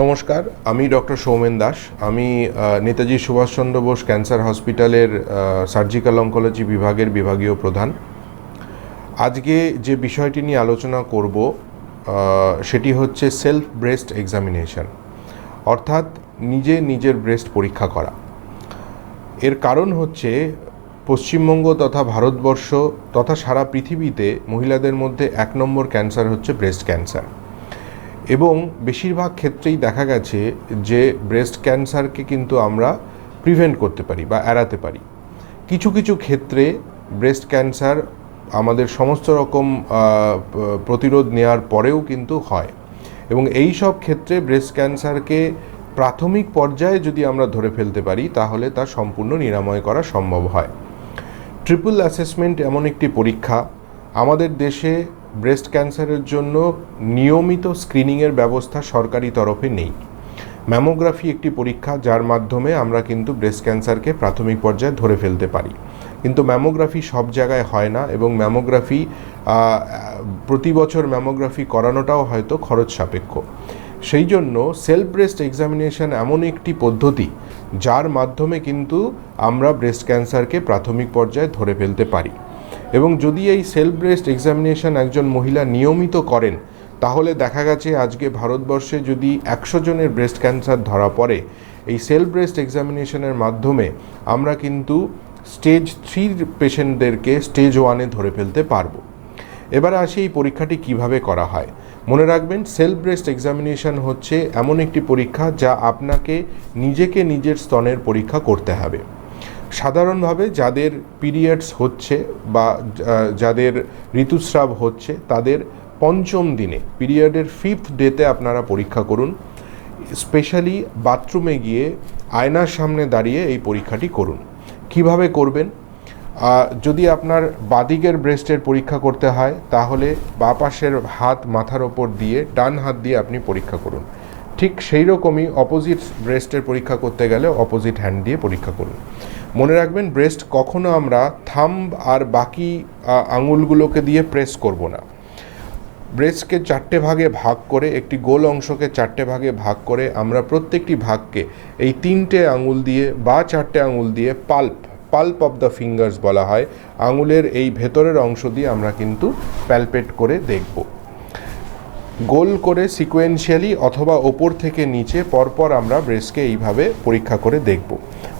নমস্কার, আমি ডক্টর সৌমেন দাস। আমি নেতাজি সুভাষচন্দ্র বোস ক্যান্সার হসপিটালের সার্জিক্যাল অঙ্কোলজি বিভাগের বিভাগীয় প্রধান। আজকে যে বিষয়টি নিয়ে আলোচনা করব সেটি হচ্ছে সেলফ ব্রেস্ট এক্সামিনেশন, অর্থাৎ নিজের ব্রেস্ট পরীক্ষা করা। এর কারণ হচ্ছে পশ্চিমবঙ্গ তথা ভারতবর্ষ তথা সারা পৃথিবীতে মহিলাদের মধ্যে 1 নম্বর ক্যান্সার হচ্ছে ব্রেস্ট ক্যান্সার, এবং বেশিরভাগ ক্ষেত্রেই দেখা গেছে যে ব্রেস্ট ক্যান্সারকে কিন্তু আমরা প্রিভেন্ট করতে পারি বা এড়াতে পারি। কিছু কিছু ক্ষেত্রে ব্রেস্ট ক্যান্সার আমাদের সমস্ত রকম প্রতিরোধ নেওয়ার পরেও কিন্তু হয়, এবং এই সব ক্ষেত্রে ব্রেস্ট ক্যান্সারকে প্রাথমিক পর্যায়ে যদি আমরা ধরে ফেলতে পারি তাহলে তা সম্পূর্ণ নিরাময় করা সম্ভব হয়। ট্রিপল অ্যাসেসমেন্ট এমন একটি পরীক্ষা, আমাদের দেশে ব্রেস্ট ক্যান্সারের জন্য নিয়মিত স্ক্রিনিংয়ের ব্যবস্থা সরকারি তরফে নেই। ম্যামোগ্রাফি একটি পরীক্ষা যার মাধ্যমে আমরা কিন্তু ব্রেস্ট ক্যান্সারকে প্রাথমিক পর্যায়ে ধরে ফেলতে পারি, কিন্তু ম্যামোগ্রাফি সব জায়গায় হয় না, এবং ম্যামোগ্রাফি প্রতি বছর ম্যামোগ্রাফি করানোটাও হয়তো খরচ সাপেক্ষ। সেই জন্য সেলফ ব্রেস্ট এক্সামিনেশন এমন একটি পদ্ধতি যার মাধ্যমে কিন্তু আমরা ব্রেস্ট ক্যান্সারকে প্রাথমিক পর্যায়ে ধরে ফেলতে পারি। এবং যদি এই সেলফ ব্রেস্ট এক্সামিনেশন একজন মহিলা নিয়মিত করেন তাহলে দেখা গেছে আজকে ভারতবর্ষে যদি 100 জনের ব্রেস্ট ক্যান্সার ধরা পড়ে, এই সেলফ ব্রেস্ট এক্সামিনেশনের মাধ্যমে আমরা কিন্তু স্টেজ 3 পেশেন্টদেরকে স্টেজ 1-এ ধরে ফেলতে পারবো। এবার আসি এই পরীক্ষাটি কিভাবে করা হয়। মনে রাখবেন, সেলফ ব্রেস্ট এক্সামিনেশন হচ্ছে এমন একটি পরীক্ষা যা আপনাকে নিজের স্তনের পরীক্ষা করতে হবে। সাধারণভাবে যাদের পিরিয়ডস হচ্ছে বা যাদের ঋতুস্রাব হচ্ছে তাদের 5ম দিনে, পিরিয়ডের 5th ডেতে আপনারা পরীক্ষা করুন। স্পেশালি বাথরুমে গিয়ে আয়নার সামনে দাঁড়িয়ে এই পরীক্ষাটি করুন। কিভাবে করবেন? যদি আপনার বাদিকের ব্রেস্টের পরীক্ষা করতে হয় তাহলে বাঁ পাশের হাত মাথার ওপর দিয়ে ডান হাত দিয়ে আপনি পরীক্ষা করুন। ঠিক সেই রকমই অপোজিট ব্রেস্টের পরীক্ষা করতে গেলে অপোজিট হ্যান্ড দিয়ে পরীক্ষা করুন। মনে রাখবেন, ব্রেস্ট কখনো আমরা থাম্ব আর বাকি আঙুলগুলোকে দিয়ে প্রেস করব না। ব্রেস্টকে 4টে ভাগে ভাগ করে, একটি গোল অংশকে 4টে ভাগে ভাগ করে আমরা প্রত্যেকটি ভাগকে এই 3টে আঙুল দিয়ে বা 4টে আঙুল দিয়ে পাল্প অফ দ্য ফিঙ্গার্স বলা হয়, আঙুলের এই ভেতরের অংশ দিয়ে আমরা কিন্তু প্যালপেট করে দেখব। গোল করে সিকোয়েন্সিয়ালি অথবা ওপর থেকে নিচে পরপর আমরা ব্রেস্টকে এইভাবে পরীক্ষা করে দেখব।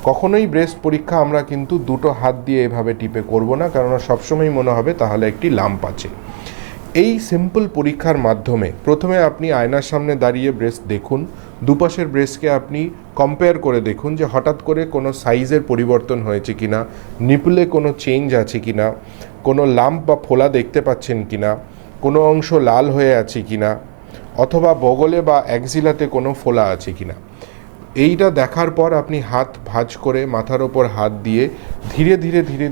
কখনোই ব্রেস্ট পরীক্ষা আমরা কিন্তু 2টো হাত দিয়ে এভাবে টিপে করব না, কারণ সবসময় মনে হবে তাহলে একটি লাম্প আছে। এই সিম্পল পরীক্ষার মাধ্যমে প্রথমে আপনি আয়নার সামনে দাঁড়িয়ে ব্রেস্ট দেখুন, দুপাশের ব্রেস্টকে আপনি কম্পেয়ার করে দেখুন যে হঠাৎ করে কোনো সাইজের পরিবর্তন হয়েছে কিনা, নিপলে কোনো চেঞ্জ আছে কিনা, কোনো লাম্প বা ফোলা দেখতে পাচ্ছেন কিনা, কোনো অংশ লাল হয়ে আছে কিনা, অথবা বগলে বা অ্যাক্সিলাতে কোনো ফোলা আছে কিনা। এইটা দেখার পর আপনি হাত ভাঁজ করে মাথার ওপর হাত দিয়ে ধীরে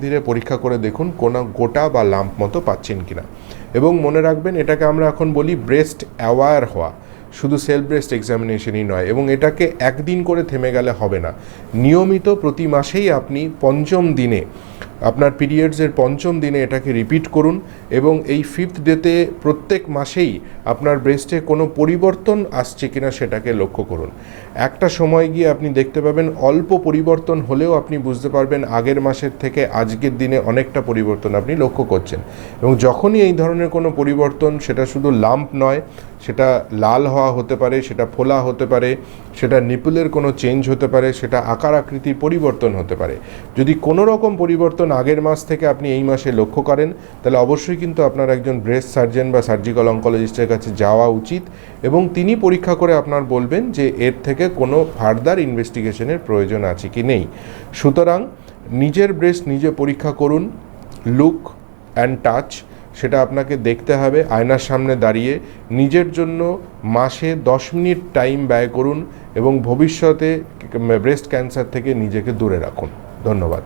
ধীরে পরীক্ষা করে দেখুন কোনো গোটা বা লাম্প মতো পাচ্ছেন কিনা। এবং মনে রাখবেন, এটাকে আমরা এখন বলি ব্রেস্ট অ্যাওয়ার হওয়া, শুধু সেলফ ব্রেস্ট এক্সামিনেশনই নয়। এবং এটাকে একদিন করে থেমে গেলে হবে না, নিয়মিত প্রতি মাসেই আপনি 5ম দিনে, আপনার পিরিয়ডসের 5ম দিনে এটাকে রিপিট করুন, এবং এই 5th ডেতে প্রত্যেক মাসেই আপনার ব্রেস্টে কোনো পরিবর্তন আসছে কিনা সেটাকে লক্ষ্য করুন। একটা সময় গিয়ে আপনি দেখতে পাবেন অল্প পরিবর্তন হলেও আপনি বুঝতে পারবেন আগের মাসের থেকে আজকের দিনে অনেকটা পরিবর্তন আপনি লক্ষ্য করছেন। এবং যখনই এই ধরনের কোনো পরিবর্তন, সেটা শুধু লাম্প নয়, সেটা লাল হওয়া হতে পারে, সেটা ফোলা হতে পারে, সেটা নিপলের কোনো চেঞ্জ হতে পারে, সেটা আকার আকৃতির পরিবর্তন হতে পারে, যদি কোনো রকম পরিবর্তন আগের মাস থেকে আপনি এই মাসে লক্ষ্য করেন তাহলে অবশ্যই কিন্তু আপনার একজন ব্রেস্ট সার্জন বা সার্জিক্যাল অঙ্কোলজিস্টের কাছে যাওয়া উচিত, এবং তিনি পরীক্ষা করে আপনার বলবেন যে এর থেকে কোনো ফার্দার ইনভেস্টিগেশনের প্রয়োজন আছে কি নেই। সুতরাং নিজের ব্রেস্ট নিজে পরীক্ষা করুন, লুক অ্যান্ড টাচ সেটা আপনাকে দেখতে হবে আয়নার সামনে দাঁড়িয়ে। নিজের জন্য মাসে 10 মিনিট টাইম ব্যয় করুন এবং ভবিষ্যতে ব্রেস্ট ক্যান্সার থেকে নিজেকে দূরে রাখুন। ধন্যবাদ।